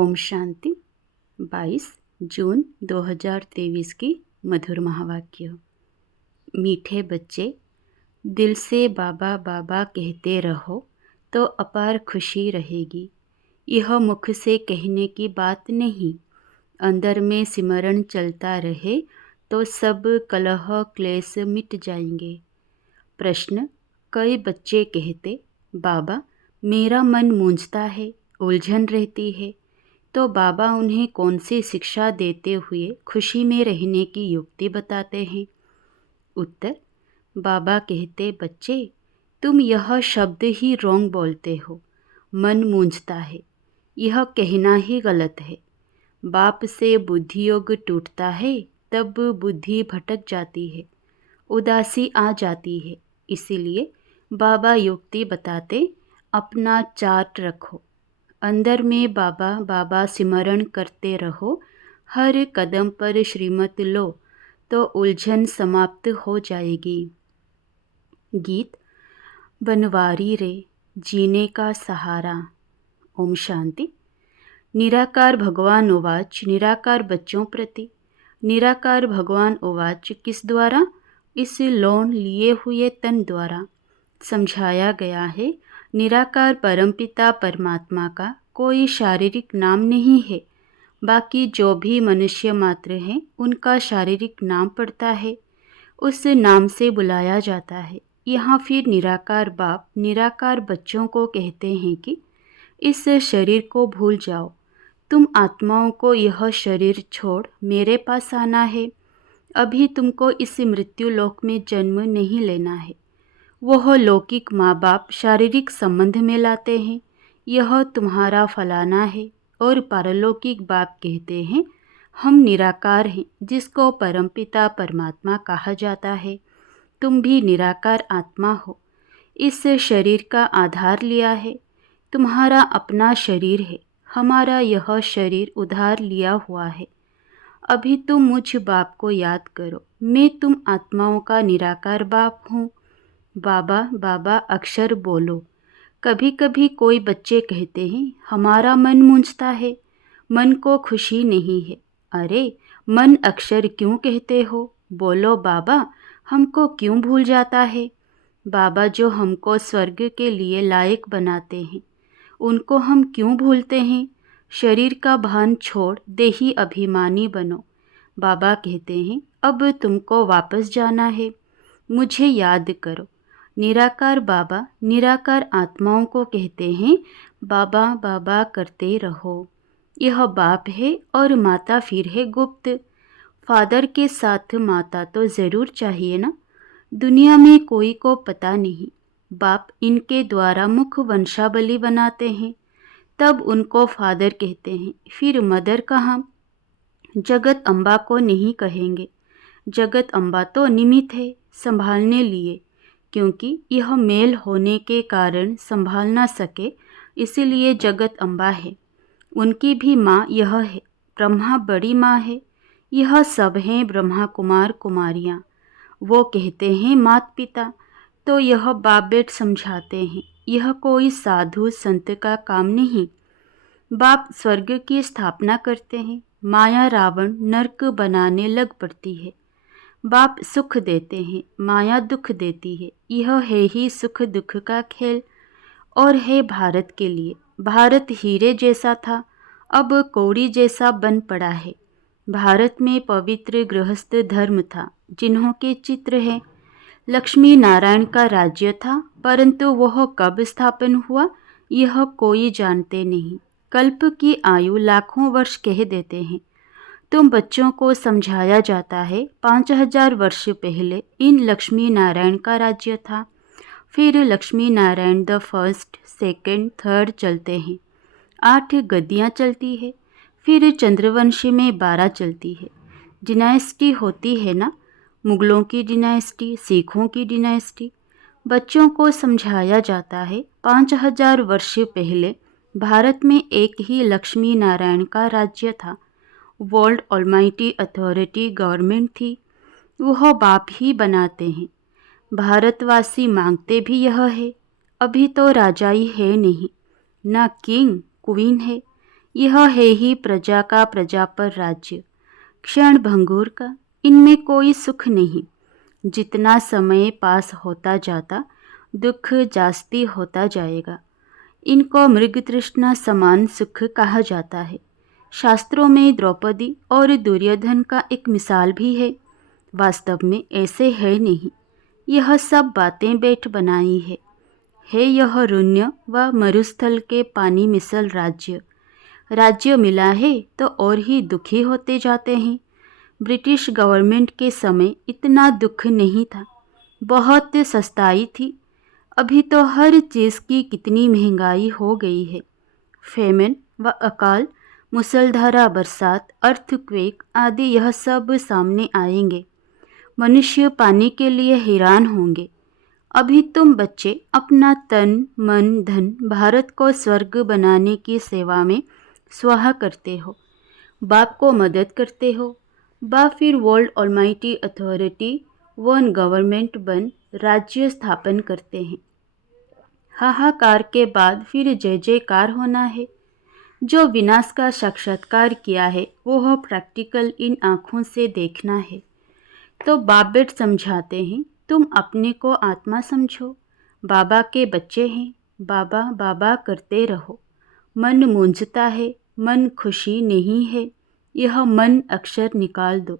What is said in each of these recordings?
ओम शांति। 22 जून 2023 की मधुर महावाक्य। मीठे बच्चे, दिल से बाबा बाबा कहते रहो तो अपार खुशी रहेगी। यह मुख से कहने की बात नहीं, अंदर में सिमरण चलता रहे तो सब कलह क्लेश मिट जाएंगे। प्रश्न। कई बच्चे कहते, बाबा मेरा मन मूंझता है, उलझन रहती है, तो बाबा उन्हें कौन सी शिक्षा देते हुए खुशी में रहने की युक्ति बताते हैं? उत्तर। बाबा कहते, बच्चे तुम यह शब्द ही रोंग बोलते हो, मन मूंझता है, यह कहना ही गलत है। बाप से बुद्धि योग टूटता है तब बुद्धि भटक जाती है, उदासी आ जाती है। इसीलिए बाबा युक्ति बताते, अपना चार्ट रखो, अंदर में बाबा बाबा सिमरण करते रहो, हर कदम पर श्रीमत लो तो उलझन समाप्त हो जाएगी। गीत। बनवारी रे जीने का सहारा। ओम शांति। निराकार भगवान उवाच निराकार बच्चों प्रति। निराकार भगवान उवाच किस द्वारा? इस लोन लिए हुए तन द्वारा। समझाया गया है, निराकार परमपिता परमात्मा का कोई शारीरिक नाम नहीं है। बाकी जो भी मनुष्य मात्र हैं उनका शारीरिक नाम पड़ता है, उस नाम से बुलाया जाता है। यहाँ फिर निराकार बाप निराकार बच्चों को कहते हैं कि इस शरीर को भूल जाओ, तुम आत्माओं को यह शरीर छोड़ मेरे पास आना है। अभी तुमको इस मृत्यु लोक में जन्म नहीं लेना है। वह लौकिक माँ बाप शारीरिक संबंध में लाते हैं, यह तुम्हारा फलाना है, और पारलौकिक बाप कहते हैं हम निराकार हैं, जिसको परमपिता परमात्मा कहा जाता है। तुम भी निराकार आत्मा हो, इस शरीर का आधार लिया है, तुम्हारा अपना शरीर है, हमारा यह शरीर उधार लिया हुआ है। अभी तुम मुझ बाप को याद करो, मैं तुम आत्माओं का निराकार बाप हूँ। बाबा बाबा अक्षर बोलो। कभी कभी कोई बच्चे कहते हैं हमारा मन मूंझता है, मन को खुशी नहीं है। अरे मन अक्षर क्यों कहते हो? बोलो बाबा हमको क्यों भूल जाता है? बाबा जो हमको स्वर्ग के लिए लायक बनाते हैं, उनको हम क्यों भूलते हैं? शरीर का भान छोड़ देही अभिमानी बनो। बाबा कहते हैं अब तुमको वापस जाना है, मुझे याद करो। निराकार बाबा निराकार आत्माओं को कहते हैं बाबा बाबा करते रहो। यह बाप है और माता फिर है गुप्त। फादर के साथ माता तो ज़रूर चाहिए ना। दुनिया में कोई को पता नहीं, बाप इनके द्वारा मुख वंशावली बनाते हैं, तब उनको फादर कहते हैं। फिर मदर कहाँ? जगत अम्बा को नहीं कहेंगे, जगत अम्बा तो निमित्त है संभालने लिए, क्योंकि यह मेल होने के कारण संभाल ना सके, इसीलिए जगत अम्बा है। उनकी भी माँ यह है, ब्रह्मा बड़ी माँ है। यह सब हैं ब्रह्मा कुमार कुमारियाँ। वो कहते हैं मात पिता, तो यह बाप बेट समझाते हैं यह कोई साधु संत का काम नहीं। बाप स्वर्ग की स्थापना करते हैं, माया रावण नरक बनाने लग पड़ती है। बाप सुख देते हैं, माया दुख देती है। यह है ही सुख दुख का खेल, और है भारत के लिए। भारत हीरे जैसा था, अब कौड़ी जैसा बन पड़ा है। भारत में पवित्र गृहस्थ धर्म था, जिन्हों के चित्र हैं। लक्ष्मी नारायण का राज्य था, परंतु वह कब स्थापन हुआ यह कोई जानते नहीं। कल्प की आयु लाखों वर्ष कह देते हैं। तुम बच्चों को समझाया जाता है 5000 वर्ष पहले इन लक्ष्मी नारायण का राज्य था। फिर Lakshmi Narayan the first second third चलते हैं, 8 गद्दियाँ चलती है। फिर चंद्रवंश में 12 चलती है। डिनाइस्टी होती है ना, मुगलों की डिनाइस्टी, सिखों की डिनाइस्टी। बच्चों को समझाया जाता है 5000 वर्ष पहले भारत में एक ही लक्ष्मी नारायण का राज्य था। वर्ल्ड ऑलमाइटी अथॉरिटी गवर्नमेंट थी, वह बाप ही बनाते हैं। भारतवासी मांगते भी यह है। अभी तो राजाई है नहीं, ना किंग क्वीन है, यह है ही प्रजा का प्रजा पर राज्य, क्षण भंगुर का, इनमें कोई सुख नहीं। जितना समय पास होता जाता दुख जास्ती होता जाएगा। इनको मृग तृष्णा समान सुख कहा जाता है। शास्त्रों में द्रौपदी और दुर्योधन का एक मिसाल भी है। वास्तव में ऐसे है नहीं, यह सब बातें बैठ बनाई है यह रुण्य व मरुस्थल के पानी मिसल राज्य। राज्य मिला है तो और ही दुखी होते जाते हैं। ब्रिटिश गवर्नमेंट के समय इतना दुख नहीं था, बहुत सस्ताई थी। अभी तो हर चीज़ की कितनी महंगाई हो गई है। फेमन व अकाल, मूसलधारा बरसात, अर्थक्वेक आदि यह सब सामने आएंगे। मनुष्य पाने के लिए हैरान होंगे। अभी तुम बच्चे अपना तन मन धन भारत को स्वर्ग बनाने की सेवा में स्वाहा करते हो। बाप को मदद करते हो। बाप फिर world almighty authority one government बन राज्य स्थापन करते हैं। हाहाकार के बाद फिर जय जयकार होना है। जो विनाश का साक्षात्कार किया है वो प्रैक्टिकल इन आँखों से देखना है। तो बाप बेट समझाते हैं, तुम अपने को आत्मा समझो, बाबा के बच्चे हैं, बाबा बाबा करते रहो। मन मूंझता है, मन खुशी नहीं है, यह मन अक्षर निकाल दो।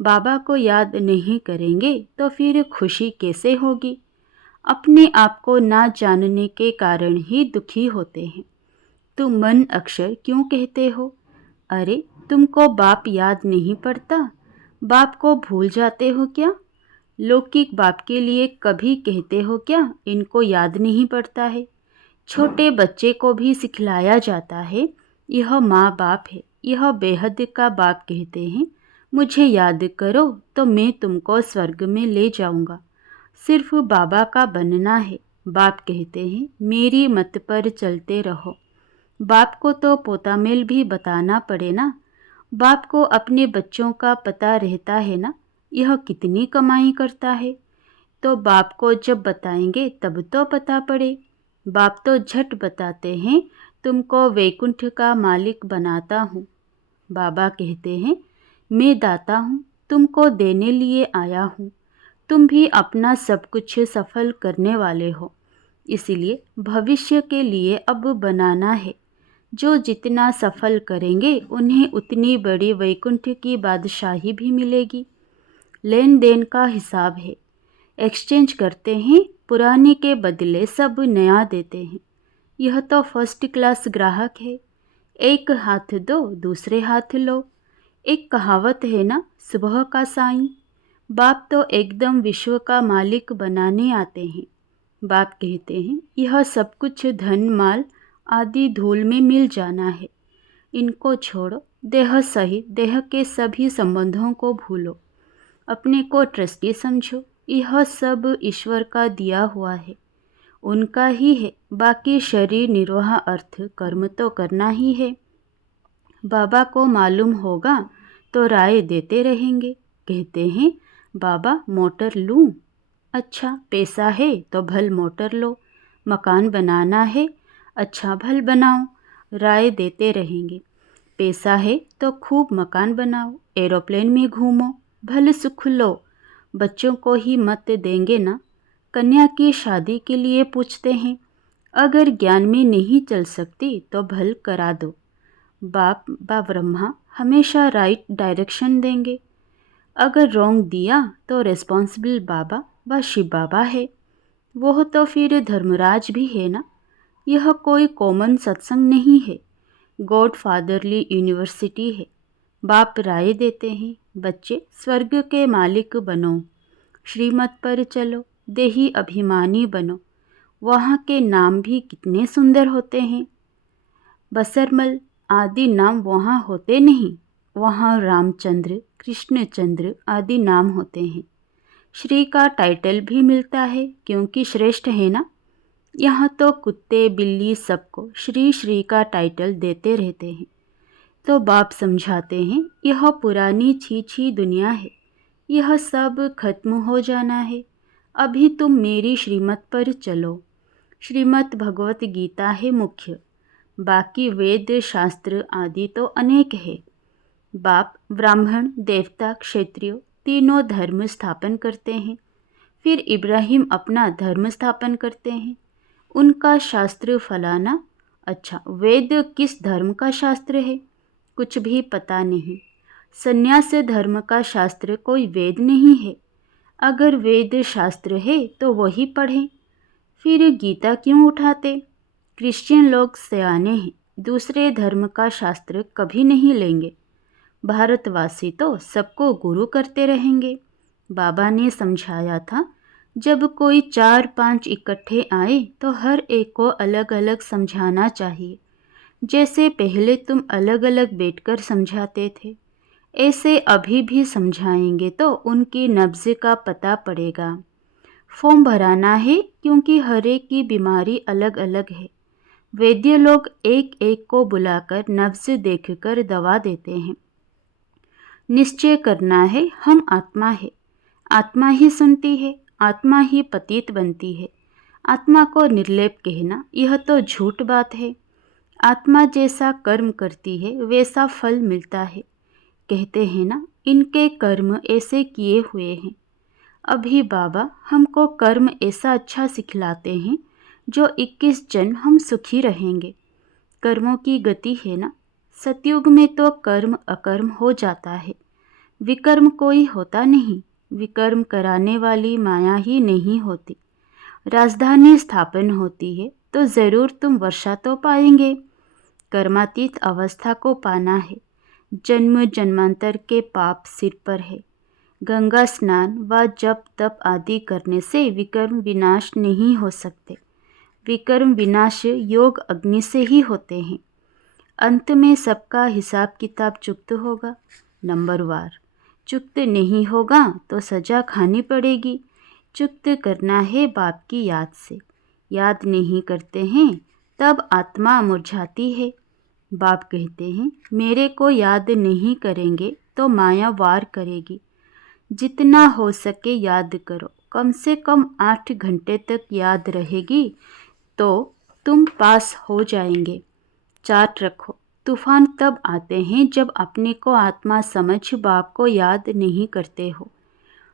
बाबा को याद नहीं करेंगे तो फिर खुशी कैसे होगी। अपने आप को ना जानने के कारण ही दुखी होते हैं। तुम मन अक्षर क्यों कहते हो? अरे तुमको बाप याद नहीं पड़ता? बाप को भूल जाते हो क्या? लौकिक बाप के लिए कभी कहते हो क्या इनको याद नहीं पड़ता है? छोटे बच्चे को भी सिखलाया जाता है, यह माँ बाप है, यह बेहद का बाप कहते हैं, मुझे याद करो तो मैं तुमको स्वर्ग में ले जाऊंगा। सिर्फ बाबा का बनना है। बाप कहते हैं मेरी मत पर चलते रहो। बाप को तो पोता मेल भी बताना पड़े ना। बाप को अपने बच्चों का पता रहता है ना, यह कितनी कमाई करता है। तो बाप को जब बताएंगे तब तो पता पड़े। बाप तो झट बताते हैं, तुमको वैकुंठ का मालिक बनाता हूँ। बाबा कहते हैं मैं दाता हूँ, तुमको देने लिए आया हूँ। तुम भी अपना सब कुछ सफल करने वाले हो, इसलिए भविष्य के लिए अब बनाना है। जो जितना सफल करेंगे उन्हें उतनी बड़ी वैकुंठ की बादशाही भी मिलेगी। लेन देन का हिसाब है, एक्सचेंज करते हैं, पुराने के बदले सब नया देते हैं। यह तो फर्स्ट क्लास ग्राहक है। एक हाथ दो दूसरे हाथ लो। एक कहावत है ना, सुबह का साईं। बाप तो एकदम विश्व का मालिक बनाने आते हैं। बाप कहते हैं यह सब कुछ धन माल आदि धूल में मिल जाना है। इनको छोड़ो, देह सहित देह के सभी संबंधों को भूलो। अपने को ट्रस्टी समझो, यह सब ईश्वर का दिया हुआ है, उनका ही है। बाकी शरीर निर्वाह अर्थ कर्म तो करना ही है। बाबा को मालूम होगा तो राय देते रहेंगे। कहते हैं बाबा मोटर लूं? अच्छा पैसा है तो भल मोटर लो। मकान बनाना है? अच्छा भल बनाओ। राय देते रहेंगे। पैसा है तो खूब मकान बनाओ, एरोप्लेन में घूमो, भल सुख लो। बच्चों को ही मत देंगे ना। कन्या की शादी के लिए पूछते हैं, अगर ज्ञान में नहीं चल सकती तो भल करा दो। बाप बा ब्रह्मा हमेशा राइट डायरेक्शन देंगे। अगर रॉन्ग दिया तो रिस्पॉन्सिबल बाबा व शिव बाबा है। वह तो फिर धर्मराज भी है ना। यह कोई कॉमन सत्संग नहीं है, गॉड फादरली यूनिवर्सिटी है। बाप राय देते हैं, बच्चे स्वर्ग के मालिक बनो, श्रीमत पर चलो, देही अभिमानी बनो। वहाँ के नाम भी कितने सुंदर होते हैं। बसरमल आदि नाम वहाँ होते नहीं, वहाँ रामचंद्र कृष्णचंद्र आदि नाम होते हैं। श्री का टाइटल भी मिलता है क्योंकि श्रेष्ठ है ना। यहाँ तो कुत्ते बिल्ली सबको श्री श्री का टाइटल देते रहते हैं। तो बाप समझाते हैं यह पुरानी छी दुनिया है, यह सब खत्म हो जाना है। अभी तुम मेरी श्रीमत पर चलो। श्रीमत भगवत गीता है मुख्य। बाकी वेद शास्त्र आदि तो अनेक है। बाप ब्राह्मण, देवता, क्षत्रिय तीनों धर्म स्थापन करते हैं। फिर इब्राहिम अपना धर्म स्थापन करते हैं। उनका शास्त्र फलाना। अच्छा, वेद किस धर्म का शास्त्र है? कुछ भी पता नहीं। संन्यास धर्म का शास्त्र कोई वेद नहीं है। अगर वेद शास्त्र है तो वही पढ़ें। फिर गीता क्यों उठाते? क्रिश्चियन लोग सयाने हैं, दूसरे धर्म का शास्त्र कभी नहीं लेंगे। भारतवासी तो सबको गुरु करते रहेंगे। बाबा ने समझाया था, जब कोई 4-5 इकट्ठे आए तो हर एक को अलग अलग समझाना चाहिए। जैसे पहले तुम अलग अलग बैठकर समझाते थे, ऐसे अभी भी समझाएंगे तो उनकी नब्ज का पता पड़ेगा। फॉर्म भराना है क्योंकि हर एक की बीमारी अलग अलग है। वैद्य लोग एक एक को बुलाकर नब्ज देखकर दवा देते हैं। निश्चय करना है, हम आत्मा है। आत्मा ही सुनती है, आत्मा ही पतित बनती है। आत्मा को निर्लेप कहना यह तो झूठ बात है। आत्मा जैसा कर्म करती है वैसा फल मिलता है। कहते हैं ना, इनके कर्म ऐसे किए हुए हैं। अभी बाबा हमको कर्म ऐसा अच्छा सिखलाते हैं जो 21 जन्म हम सुखी रहेंगे। कर्मों की गति है ना, सतयुग में तो कर्म अकर्म हो जाता है, विकर्म कोई होता नहीं। विकर्म कराने वाली माया ही नहीं होती। राजधानी स्थापन होती है तो ज़रूर तुम वर्षा तो पाएंगे। कर्मातीत अवस्था को पाना है। जन्म जन्मांतर के पाप सिर पर है। गंगा स्नान व जप तप आदि करने से विकर्म विनाश नहीं हो सकते। विकर्म विनाश योग अग्नि से ही होते हैं। अंत में सबका हिसाब किताब चुकत होगा, नंबरवार। चुकत नहीं होगा तो सजा खानी पड़ेगी। चुकत करना है बाप की याद से। याद नहीं करते हैं तब आत्मा मुरझाती है। बाप कहते हैं, मेरे को याद नहीं करेंगे तो माया वार करेगी। जितना हो सके याद करो, कम से कम 8 घंटे तक याद रहेगी तो तुम पास हो जाएंगे। चार्ट रखो। तूफान तब आते हैं जब अपने को आत्मा समझ बाप को याद नहीं करते हो।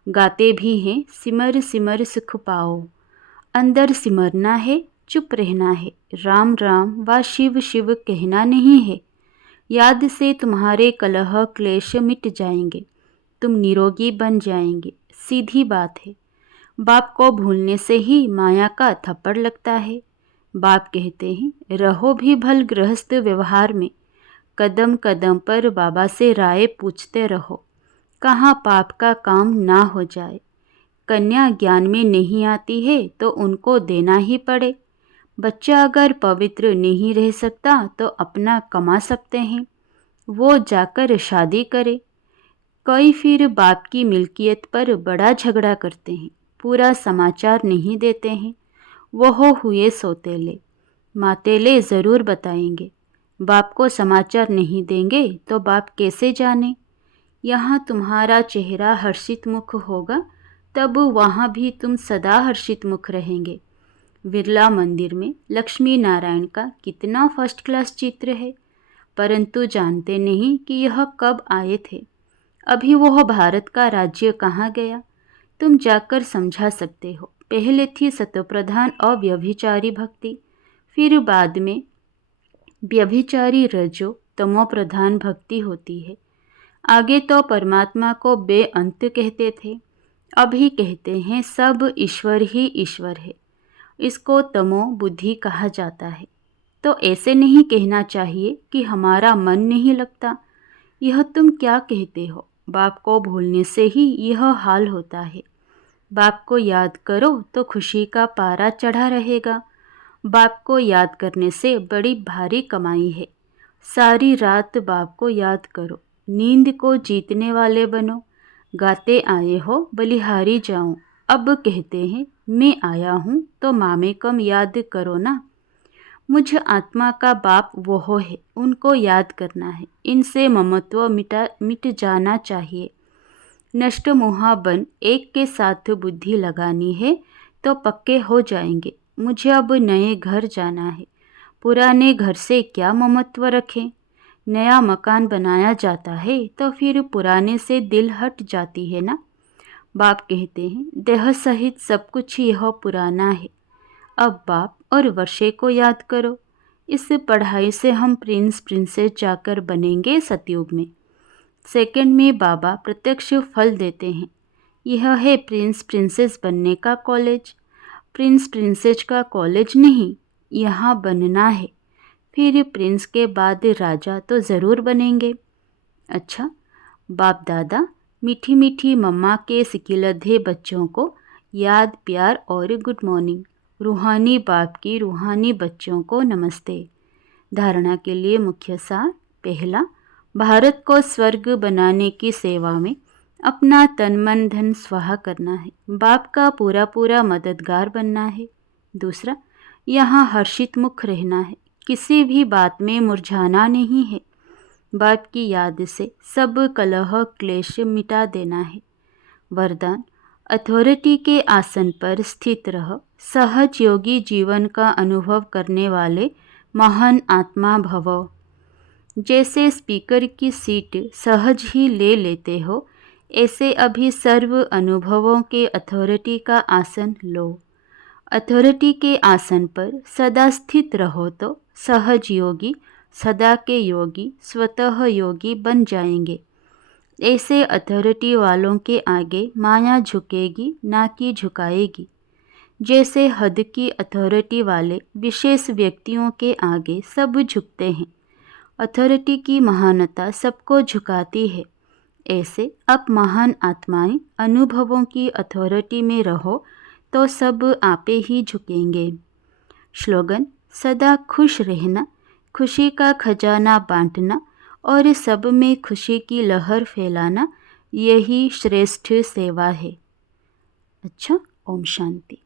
गाते भी हैं, सिमर सिमर सुख पाओ। अंदर सिमरना है, चुप रहना है। राम राम व शिव शिव कहना नहीं है। याद से तुम्हारे कलह क्लेश मिट जाएंगे। तुम निरोगी बन जाएंगे। सीधी बात है। बाप को भूलने से ही माया का थप्पड़ लगता है। बाप कहते हैं, रहो भी भल गृहस्थ व्यवहार में। कदम कदम पर बाबा से राय पूछते रहो, कहाँ पाप का काम ना हो जाए। कन्या ज्ञान में नहीं आती है तो उनको देना ही पड़े। बच्चा अगर पवित्र नहीं रह सकता तो अपना कमा सकते हैं, वो जाकर शादी करे। कई फिर बाप की मिल्कियत पर बड़ा झगड़ा करते हैं, पूरा समाचार नहीं देते हैं। वो हुए सोतेले। मातेले ज़रूर बताएंगे। बाप को समाचार नहीं देंगे तो बाप कैसे जाने। यहाँ तुम्हारा चेहरा हर्षित मुख होगा तब वहाँ भी तुम सदा हर्षित मुख रहेंगे। बिरला मंदिर में लक्ष्मी नारायण का कितना फर्स्ट क्लास चित्र है, परंतु जानते नहीं कि यह कब आए थे। अभी वह भारत का राज्य कहाँ गया, तुम जाकर समझा सकते हो। पहले थी सतोप्रधान अव्यभिचारी भक्ति, फिर बाद में व्यभिचारी रजो तमो प्रधान भक्ति होती है। आगे तो परमात्मा को बेअंत कहते थे, अभी कहते हैं सब ईश्वर ही ईश्वर है। इसको तमो बुद्धि कहा जाता है। तो ऐसे नहीं कहना चाहिए कि हमारा मन नहीं लगता। यह तुम क्या कहते हो। बाप को भूलने से ही यह हाल होता है। बाप को याद करो तो खुशी का पारा चढ़ा रहेगा। बाप को याद करने से बड़ी भारी कमाई है। सारी रात बाप को याद करो, नींद को जीतने वाले बनो। गाते आए हो बलिहारी जाऊं, अब कहते हैं मैं आया हूँ तो मामे कम याद करो ना। मुझ आत्मा का बाप वो है, उनको याद करना है। इनसे ममत्व मिट जाना चाहिए। नष्ट मोहाबन एक के साथ बुद्धि लगानी है तो पक्के हो जाएंगे। मुझे अब नए घर जाना है। पुराने घर से क्या ममत्व रखें। नया मकान बनाया जाता है तो फिर पुराने से दिल हट जाती है ना। बाप कहते हैं, देह सहित सब कुछ यह पुराना है। अब बाप और वर्षे को याद करो। इस पढ़ाई से हम प्रिंस प्रिंसेस जाकर बनेंगे सतयुग में। सेकंड में बाबा प्रत्यक्ष फल देते हैं। यह है प्रिंस प्रिंसेस बनने का कॉलेज। प्रिंस प्रिंसेस का कॉलेज नहीं, यहाँ बनना है। फिर प्रिंस के बाद राजा तो ज़रूर बनेंगे। अच्छा, बाप दादा मीठी मीठी मम्मा के सिकिलधे बच्चों को याद, प्यार और गुड मॉर्निंग। रूहानी बाप की रूहानी बच्चों को नमस्ते। धारणा के लिए मुख्य सार। पहला, भारत को स्वर्ग बनाने की सेवा में अपना तन मन धन स्वाहा करना है। बाप का पूरा पूरा मददगार बनना है। दूसरा, यहाँ हर्षित मुख रहना है, किसी भी बात में मुरझाना नहीं है। बाप की याद से सब कलह क्लेश मिटा देना है। वरदान, अथॉरिटी के आसन पर स्थित रह सहज योगी जीवन का अनुभव करने वाले महान आत्मा भव। जैसे स्पीकर की सीट सहज ही ले लेते हो, ऐसे अभी सर्व अनुभवों के अथॉरिटी का आसन लो। अथॉरिटी के आसन पर सदा स्थित रहो तो सहज योगी, सदा के योगी, स्वतः योगी बन जाएंगे। ऐसे अथॉरिटी वालों के आगे माया झुकेगी ना कि झुकाएगी। जैसे हद की अथॉरिटी वाले विशेष व्यक्तियों के आगे सब झुकते हैं, अथॉरिटी की महानता सबको झुकाती है। ऐसे आप महान आत्माएं अनुभवों की अथॉरिटी में रहो तो सब आपे ही झुकेंगे। स्लोगन, सदा खुश रहना, खुशी का खजाना बांटना और सब में खुशी की लहर फैलाना, यही श्रेष्ठ सेवा है। अच्छा, ओम शांति।